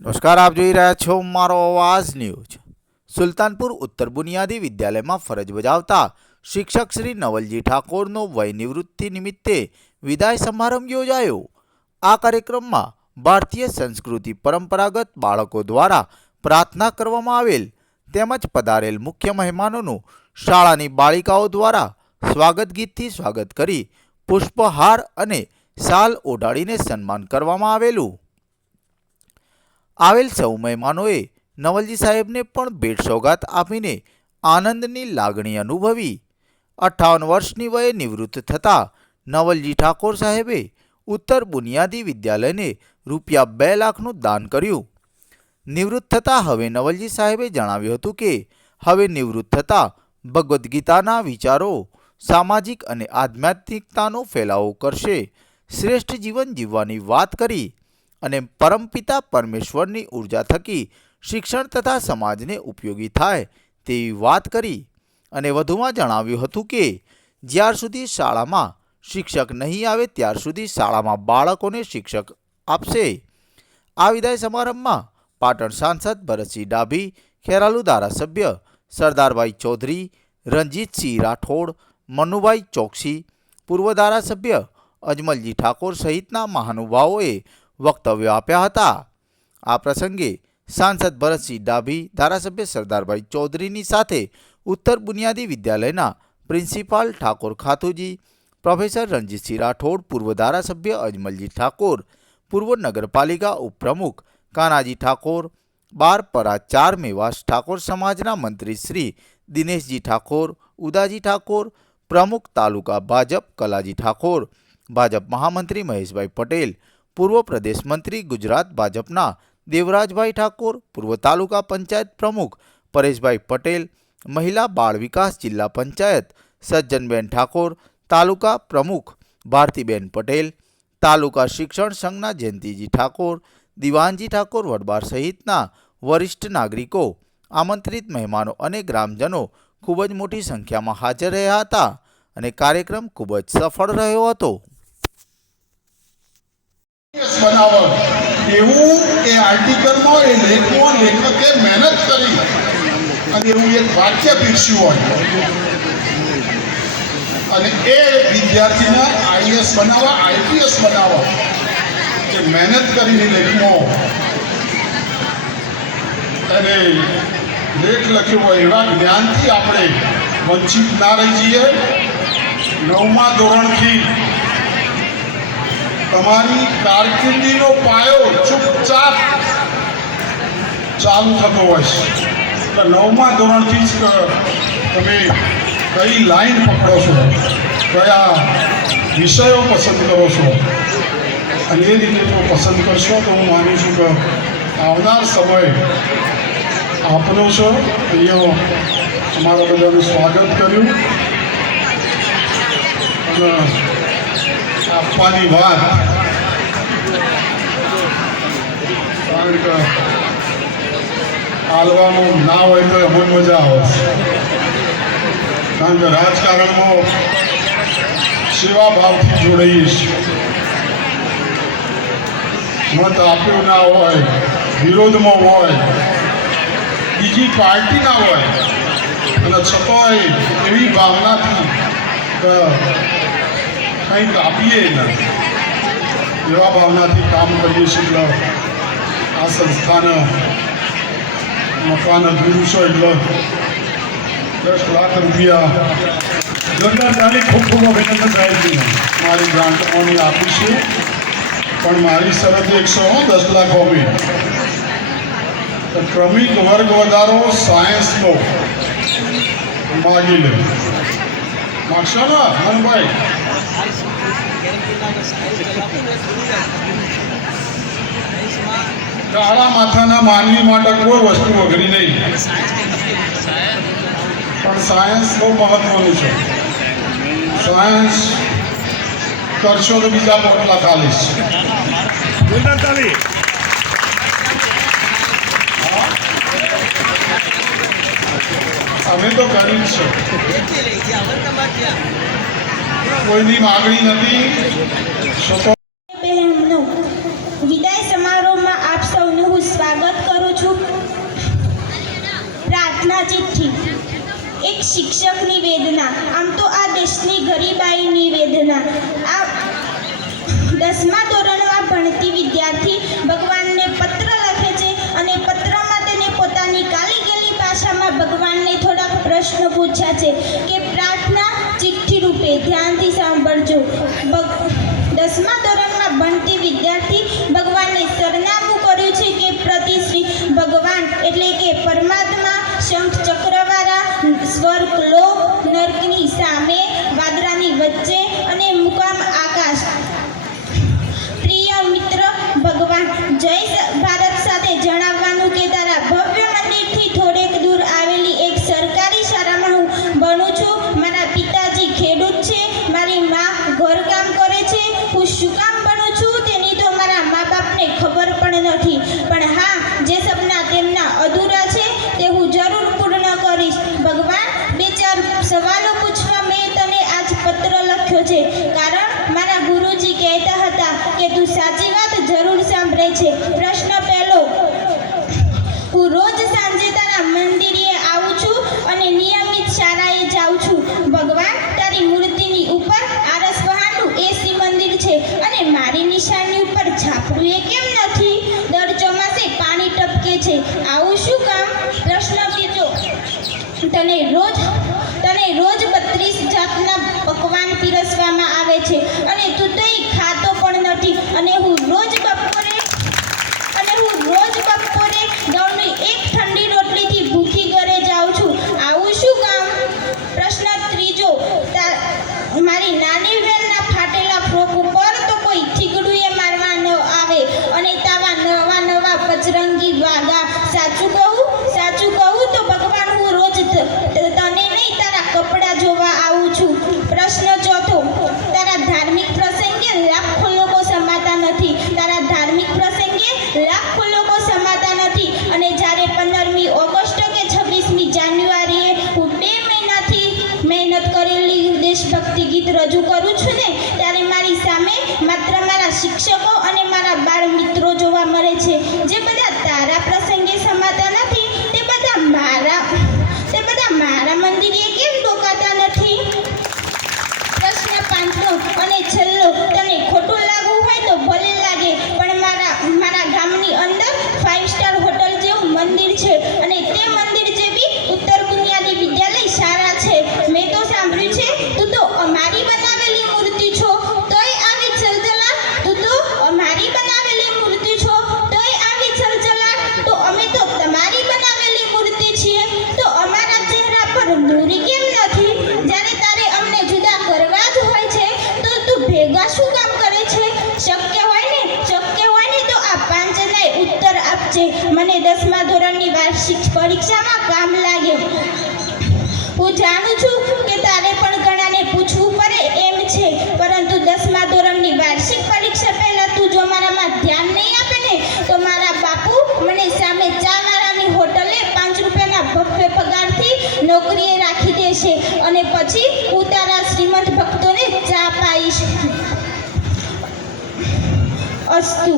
નમસ્કાર, આપ જોઈ રહ્યા છો મારો અવાજ ન્યૂઝ. સુલતાનપુર ઉત્તર બુનિયાદી વિદ્યાલયમાં ફરજ બજાવતા શિક્ષક શ્રી નવલજી ઠાકોરનો વય નિવૃત્તિ નિમિત્તે વિદાય સમારંભ યોજાયો. આ કાર્યક્રમમાં ભારતીય સંસ્કૃતિ પરંપરાગત બાળકો દ્વારા પ્રાર્થના કરવામાં આવેલ તેમજ પધારેલ મુખ્ય મહેમાનોનું શાળાની બાળિકાઓ દ્વારા સ્વાગત ગીતથી સ્વાગત કરી પુષ્પહાર અને શાલ ઓઢાડીને સન્માન કરવામાં આવેલું. આવેલ સૌ મહેમાનોએ નવલજી સાહેબને પણ ભેટ સોગાત આપીને આનંદની લાગણી અનુભવી. અઠ્ઠાવન વર્ષની વયે નિવૃત્ત થતા નવલજી ઠાકોર સાહેબે ઉત્તર બુનિયાદી વિદ્યાલયને રૂપિયા બે લાખનું દાન કર્યું. નિવૃત્ત થતાં હવે નવલજી સાહેબે જણાવ્યું હતું કે, હવે નિવૃત્ત થતાં ભગવદ્ ગીતાના વિચારો સામાજિક અને આધ્યાત્મિકતાનો ફેલાવો કરશે. શ્રેષ્ઠ જીવન જીવવાની વાત કરી અને પરમપિતા પરમેશ્વરની ઊર્જા થકી શિક્ષણ તથા સમાજને ઉપયોગી થાય તેવી વાત કરી અને વધુમાં જણાવ્યું હતું કે, જ્યાર સુધી શાળામાં શિક્ષક નહીં આવે, ત્યાર સુધી શાળામાં બાળકોને શિક્ષક આપશે. આ વિદાય સમારંભમાં પાટણ સાંસદ ભરતસિંહ ડાભી, ખેરાલુ ધારાસભ્ય સરદારભાઈ ચૌધરી, રણજીતસિંહ રાઠોડ, મનુભાઈ ચોકસી, પૂર્વ ધારાસભ્ય અજમલજી ઠાકોર સહિતના મહાનુભાવોએ વક્તવ્યો આપ્યા હતા આ પ્રસંગે સાંસદ ભરતસિંહ ડાભી ધારાસભ્ય સરદારભાઈ ચૌધરીની સાથે ઉત્તર બુનિયાદી વિદ્યાલયના પ્રિન્સિપાલ ઠાકોર ખાતુજી પ્રોફેસર રણજીતસિંહ રાઠોડ પૂર્વ ધારાસભ્ય અજમલજી ઠાકોર પૂર્વ નગરપાલિકા ઉપપ્રમુખ કાનાજી ઠાકોર બાર પરા ચાર મેવાસ ઠાકોર સમાજના મંત્રી શ્રી દિનેશજી ઠાકોર ઉદાજી ઠાકોર પ્રમુખ તાલુકા ભાજપ કલાજી ઠાકોર ભાજપ મહામંત્રી મહેશભાઈ પટેલ પૂર્વ પ્રદેશ મંત્રી ગુજરાત ભાજપના દેવરાજભાઈ ઠાકોર, પૂર્વ તાલુકા પંચાયત પ્રમુખ પરેશભાઈ પટેલ, મહિલા બાળ વિકાસ જિલ્લા પંચાયત સજ્જનબેન ઠાકોર, તાલુકા પ્રમુખ ભારતીબેન પટેલ, તાલુકા શિક્ષણ સંઘના જયંતિજી ઠાકોર, દિવાનજી ઠાકોર વડબાર સહિતના વરિષ્ઠ નાગરિકો, આમંત્રિત મહેમાનો અને ગ્રામજનો ખૂબ જ મોટી સંખ્યામાં હાજર રહ્યા હતા અને કાર્યક્રમ ખૂબ જ સફળ રહ્યો હતો. બનાવો એવું એ આર્ટિકલમાં, એ લેખમાં, લેખકે મહેનત કરી અને એવું એક વાક્ય પીરસ્યું હોય. અને એ વિદ્યાર્થીને આઈએસ બનાવવા, આઈપીએસ બનાવવા, જે મહેનત કરીને લેખમાં અને લેખ લખ્યો હોય એવા જ્ઞાનથી આપણે વંચિત ના રહી જઈએ નવમા ધોરણથી તમારી કારકિર્દીનો પાયો ચૂપચાપ ચાલુ થતો હોય છે. એટલે નવમા ધોરણથી જ તમે કઈ લાઈન પકડો છો? કયા વિષયો પસંદ કરો છો? અને એ રીતે જો પસંદ કરશો તો હું માનું છું કે આવનાર સમય આપનો છો. અહીંયા અમારા બધાનું સ્વાગત કર્યું. અને આપવાની વાત કારણ કે હાલવાનું ના હોય તો બહુ મજા આવે કારણ કે રાજકારણમાં સેવા ભાવથી જોડાઈશ મત આપ્યું ના હોય વિરોધમાં હોય બીજી પાર્ટી ના હોય અને છતાંય એવી ભાવનાથી કંઈક આપીએ ને. એવા ભાવનાથી કામ કરીએ છીએ આ સંસ્થાને મકાન છે એટલે દસ લાખ રૂપિયા જોરદાર ખૂબ ખૂબ અભિનંદન સાહેબજી મારી ગ્રાન્ટોની આપી છે. પણ મારી શરત એકસો દસ લાખ હોવી ક્રમિક વર્ગ વધારો સાયન્સનો માગી લે. માગશો ને કાળા માથાના માનવી માટે કોઈ વસ્તુ વગરી નહીં. પણ સાયન્સ બહુ મહત્વનું છે. સાયન્સ કરશો તો બીજા પોટલા ખાલીશ. તાળી અમે તો કરી છે. કોઈની માગણી નથી. સ્વાગત કરું છું. પ્રાર્થના ચિઠ્ઠી. એક શિક્ષકની વેદના. આમ તો આ દેશની ગરીબાઈની વેદના. આ દસમા ધોરણમાં ભણતી વિદ્યાર્થી ભગવાન પ્રશ્ન પૂછ્યા છે કે પ્રાર્થના ચિઠ્ઠી રૂપે ધ્યાનથી સાંભળજો. દસમા ધોરણમાં ભણતી વિદ્યાર્થી ભગવાનને સરનામું કર્યું છે કે પ્રતિશ્રી ભગવાન એટલે કે પરમાત્મા, શંખ ચક્રવાળા, સ્વર્ગ લોક, નર્કની સામે, વાદળાની વચ્ચે અને મુકામ આકાશ. પ્રિય મિત્ર ભગવાન, જય હું રોજ સાંજે તારા મંદિરે આવું છું અને નિયમિત શાળાએ જાઉં છું. ભગવાન, તારી મૂર્તિની ઉપર આરસ વહાણનું એ શ્રી મંદિર છે અને મારી નિશાની ઉપર છાપરું એ કેમ નથી? દર ચોમાસે પાણી ટપકે છે. આવું શું કામ? પ્રશ્ન બીજો તને રોજ તને રોજ બત્રીસ જાતના પકવાન પીરસવામાં આવે છે અને તું તો ખાતો પણ નથી અને હું મહેનત દેશભક્તિ ગીત રજૂ કરું છું ને, ત્યારે મારી સામે માત્ર મારા શિક્ષકો અને મારા બાળ મિત્રો જોવા મળે છે. જે બધા તારા પ્રસંગે સમાતા નથી, તે બધા મારા, તે બધા મારા મંદિરે કેમ ટોકાતા નથી. પ્રશ્ન પાંચમો, અને છેલ્લો વાર્ષિક પરીક્ષામાં કામ લાગે હું જાણું છું કે તારે પણ ઘણાને પૂછવું પડે એમ છે, પરંતુ દસમા ધોરણની વાર્ષિક પરીક્ષા પહેલાં તું જો મારામાં ધ્યાન નહીં આપે ને, તો મારા બાપુ મને સામે ચા વાળાની હોટલે પાંચ રૂપિયાના ભવ્ય પગારથી નોકરીએ રાખી દેશે અને પછી હું તારા શ્રીમંત ભક્તોને ચા પાઈશ. અસ્તુ.